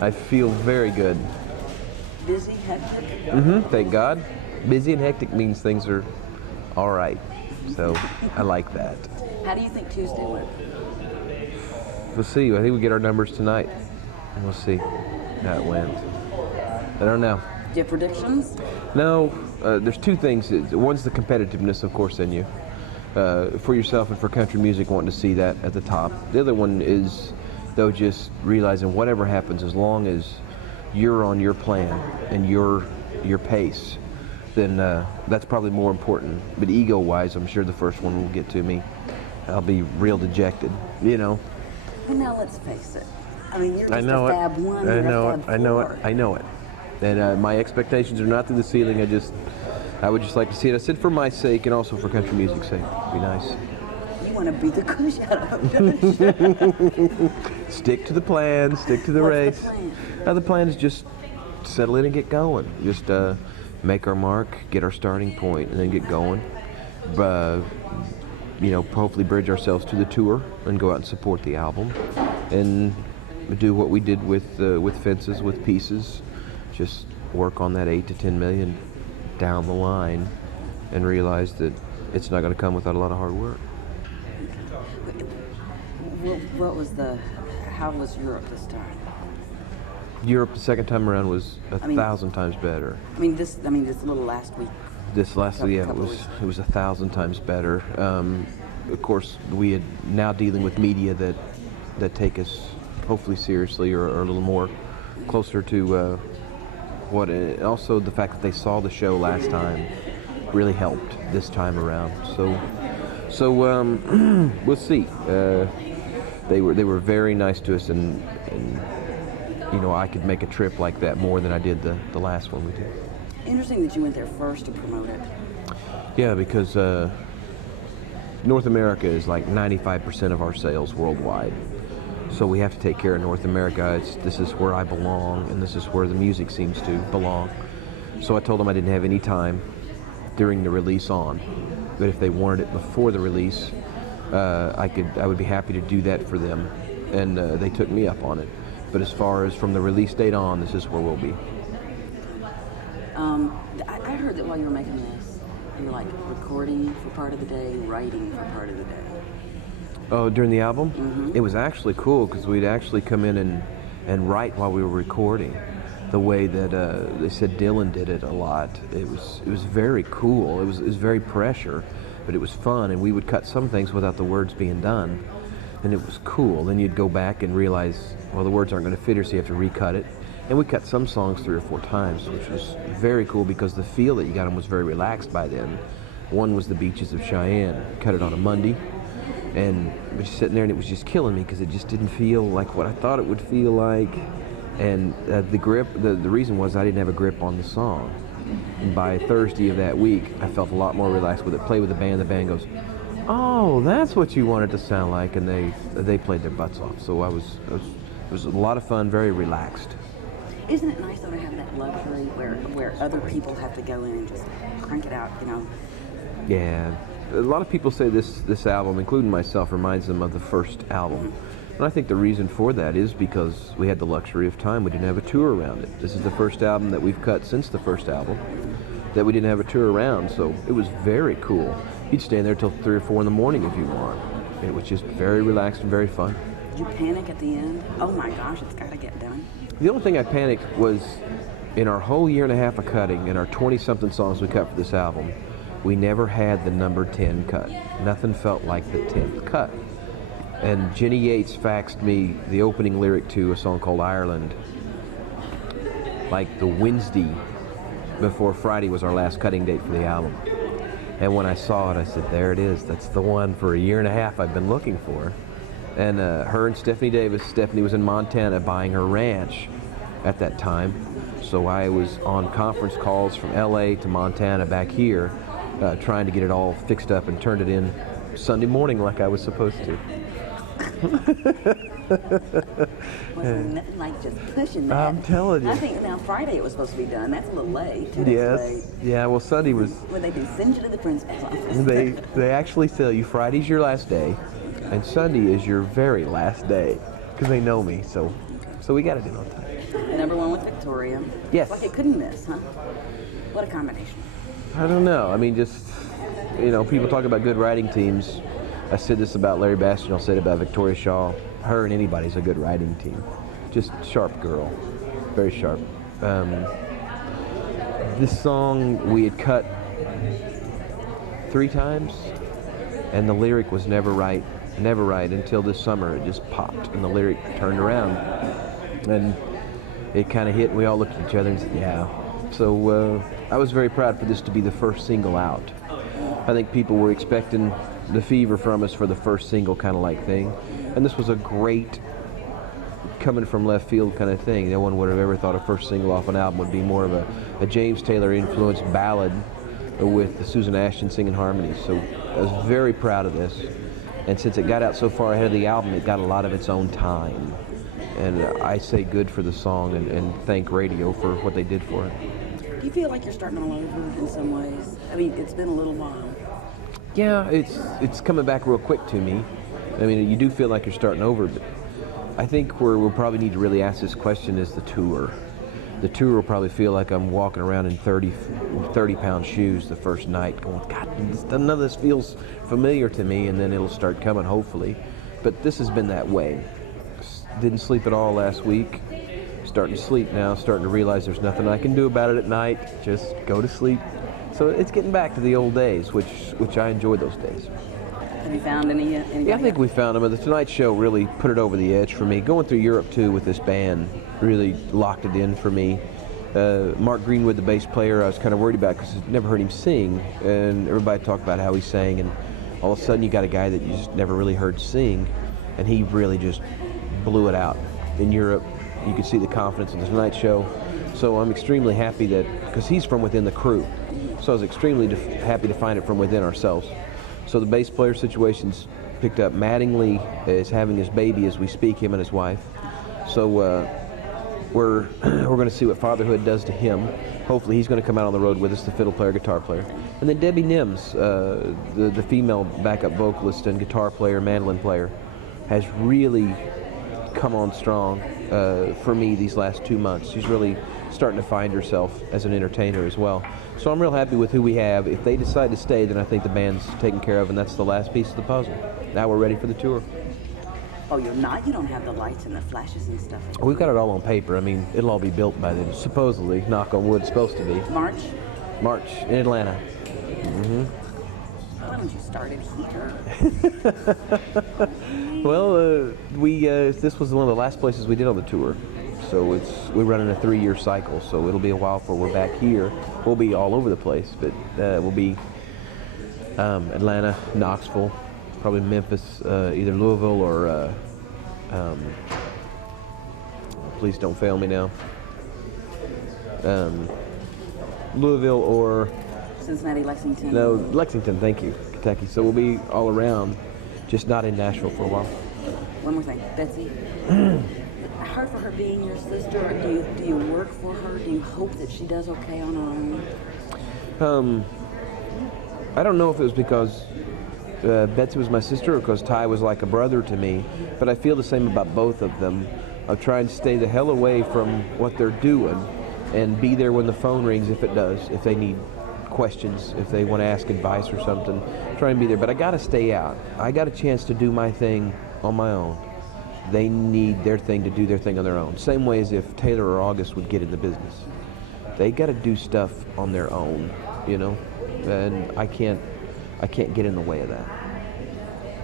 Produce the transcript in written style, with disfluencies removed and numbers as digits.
I feel very good. Busy, hectic? Thank God. Busy and hectic means things are all right. So I like that. How do you think Tuesday went? We'll see. I think we get our numbers tonight. And we'll see how it went. I don't know. Do you have predictions? No, there's two things. One's the competitiveness, of course, in you. For yourself and for country music, wanting to see that at the top. The other one is, though, just realizing whatever happens, as long as you're on your plan and your pace, then that's probably more important. But ego-wise, I'm sure the first one will get to me. I'll be real dejected, you know. Well, now let's face it. I mean, you're just I know a it. Fab 1, I you're know a it. Fab I know it. 4. I know it. And my expectations are not through the ceiling. I would just like to see it. I said for my sake and also for country music's sake. It'd be nice. You want to beat the kush out of them, don't you? Stick to the plan. Stick to the What's race. the plan? The plan is just settle in and get going. Just make our mark, get our starting point, and then get going. You know, hopefully bridge ourselves to the tour and go out and support the album, and do what we did with Fences, with Pieces. Just work on that 8 to 10 million down the line, and realize that it's not going to come without a lot of hard work. How was Europe this time? Europe the second time around was a thousand times better. This little last week. This last week, Couple it was 1,000 times better. Of course, we had now dealing with media that take us hopefully seriously, or a little more closer to also the fact that they saw the show last time really helped this time around. So we'll see. They were very nice to us, and you know, I could make a trip like that more than I did the last one we did. Interesting that you went there first to promote it. Yeah, because North America is like 95% of our sales worldwide. So we have to take care of North America. This is where I belong, and this is where the music seems to belong. So I told them I didn't have any time during the release on, but if they wanted it before the release, I would be happy to do that for them, and they took me up on it. But as far as from the release date on, this is where we'll be. I heard that while you were making this, you were like recording for part of the day, writing for part of the day. Oh, during the album? Mm-hmm. It was actually cool because we'd actually come in and write while we were recording. The way that they said Dylan did it a lot. It was very cool. It was very pressure, but it was fun, and we would cut some things without the words being done, and it was cool. Then you'd go back and realize, well, the words aren't going to fit here, so you have to recut it. And we cut some songs 3 or 4 times, which was very cool because the feel that you got them was very relaxed by then. One was The Beaches of Cheyenne. Cut it on a Monday, and I was sitting there, and it was just killing me because it just didn't feel like what I thought it would feel like. And the grip, the reason was I didn't have a grip on the song. And by Thursday of that week, I felt a lot more relaxed with it. Play with the band goes, oh, that's what you wanted to sound like, and they played their butts off. So it was a lot of fun, very relaxed. Isn't it nice though to have that luxury where other people have to go in and just crank it out, you know? Yeah, a lot of people say this album, including myself, reminds them of the first album. And I think the reason for that is because we had the luxury of time. We didn't have a tour around it. This is the first album that we've cut since the first album that we didn't have a tour around, so it was very cool. You'd stay in there till 3 or 4 in the morning if you want. It was just very relaxed and very fun. Did you panic at the end? Oh my gosh, it's got to get done. The only thing I panicked was in our whole year and a half of cutting, in our 20-something songs we cut for this album, we never had the number 10 cut. Nothing felt like the 10th cut. And Jenny Yates faxed me the opening lyric to a song called Ireland, like the Wednesday before Friday was our last cutting date for the album. And when I saw it, I said, there it is. That's the one for a year and a half I've been looking for. And her and Stephanie Davis, Stephanie was in Montana buying her ranch at that time. So I was on conference calls from LA to Montana back here, trying to get it all fixed up and turned it in Sunday morning like I was supposed to. Wasn't nothing like just pushing that. I'm telling you. I think now Friday it was supposed to be done. That's a little late. 2 days Yes. late. Yeah, well, Sunday was... What they do, send you to the principal's office. They actually tell you Friday's your last day, and Sunday is your very last day, because they know me. So So we got it in on time. Number one with Victoria. Yes. It's like it couldn't miss, huh? What a combination. I don't know. I mean, just, people talk about good writing teams. I said this about Larry Bastian. I'll say it about Victoria Shaw. Her and anybody's a good writing team. Just sharp girl. Very sharp. This song we had cut 3 times, and the lyric was never right until this summer. It just popped, and the lyric turned around. And it kind of hit, and we all looked at each other and said, yeah. So I was very proud for this to be the first single out. I think people were expecting the fever from us for the first single kind of like thing. And this was a great coming from left field kind of thing. No one would have ever thought a first single off an album would be more of a James Taylor influenced ballad with Susan Ashton singing harmonies. So I was very proud of this. And since it got out so far ahead of the album, it got a lot of its own time. And I say good for the song and thank radio for what they did for it. Do you feel like you're starting all over in some ways? I mean, it's been a little while. Yeah, it's coming back real quick to me. I mean, you do feel like you're starting over, but I think where we'll probably need to really ask this question is the tour. The tour will probably feel like I'm walking around in 30-pound shoes the first night going, God, none of this feels familiar to me, and then it'll start coming, hopefully. But this has been that way. Didn't sleep at all last week. Starting to sleep now, starting to realize there's nothing I can do about it at night. Just go to sleep. So it's getting back to the old days, which I enjoy those days. Have you found any yet? Yeah, I think we found them. The Tonight Show really put it over the edge for me. Going through Europe, too, with this band really locked it in for me. Mark Greenwood, the bass player, I was kind of worried about because I'd never heard him sing. And everybody talked about how he sang. And all of a sudden, you got a guy that you just never really heard sing. And he really just blew it out in Europe. You could see the confidence in the Tonight Show. So I'm extremely happy that, because he's from within the crew. So I was extremely happy to find it from within ourselves. So the bass player situation's picked up. Mattingly is having his baby as we speak, him and his wife. So we're going to see what fatherhood does to him. Hopefully he's going to come out on the road with us, the fiddle player, guitar player. And then Debbie Nims, the female backup vocalist and guitar player, mandolin player, has really come on strong for me these last 2 months. She's really starting to find herself as an entertainer as well. So I'm real happy with who we have. If they decide to stay, then I think the band's taken care of, and that's the last piece of the puzzle. Now we're ready for the tour. Oh, you're not? You don't have the lights and the flashes and stuff? We've got it all on paper. I mean, it'll all be built by then. Supposedly, knock on wood, it's supposed to be. March in Atlanta. Mm-hmm. Why don't you start it here? Well, this was one of the last places we did on the tour. So we're running a 3-year cycle, so it'll be a while before we're back here. We'll be all over the place, but we'll be Atlanta, Knoxville, probably Memphis, either Louisville or please don't fail me now. Louisville or Cincinnati, Lexington. No, Lexington. Thank you, Kentucky. So we'll be all around, just not in Nashville for a while. One more thing, Betsy. Hard for her being your sister. Do you work for her? Do you hope that she does okay on her own? I don't know if it was because Betsy was my sister or because Ty was like a brother to me, but I feel the same about both of them. I'm trying to stay the hell away from what they're doing and be there when the phone rings if it does, if they need questions, if they want to ask advice or something. Try and be there, but I got to stay out. I got a chance to do my thing on my own. They need their thing to do their thing on their own. Same way as if Taylor or August would get in the business. They got to do stuff on their own, and I can't get in the way of that.